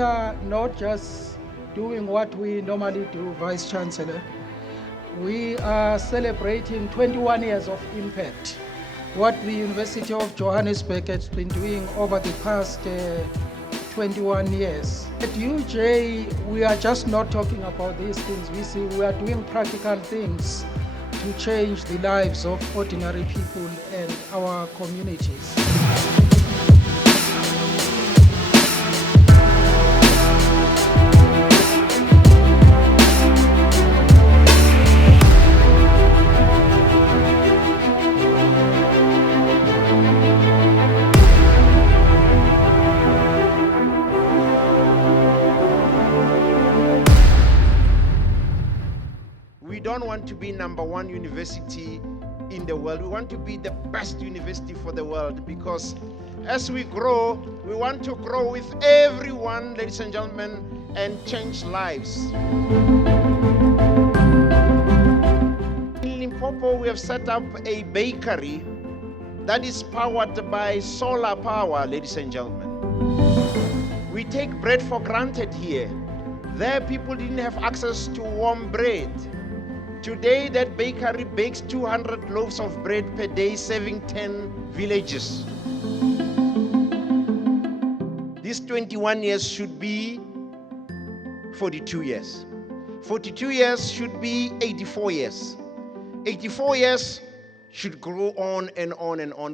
are not just doing what we normally do, Vice Chancellor. We are celebrating 21 years of impact. What the University of Johannesburg has been doing over the past 21 years. At UJ, we are just not talking about these things. We are doing practical things to change the lives of ordinary people and our communities. We don't want to be #1 university in the world. We want to be the best university for the world, because as we grow, we want to grow with everyone, ladies and gentlemen, and change lives. In Limpopo, we have set up a bakery that is powered by solar power, ladies and gentlemen. We take bread for granted here. There, people didn't have access to warm bread. Today, that bakery bakes 200 loaves of bread per day, serving 10 villages. These 21 years should be 42 years. 42 years should be 84 years. 84 years should grow on and on and on.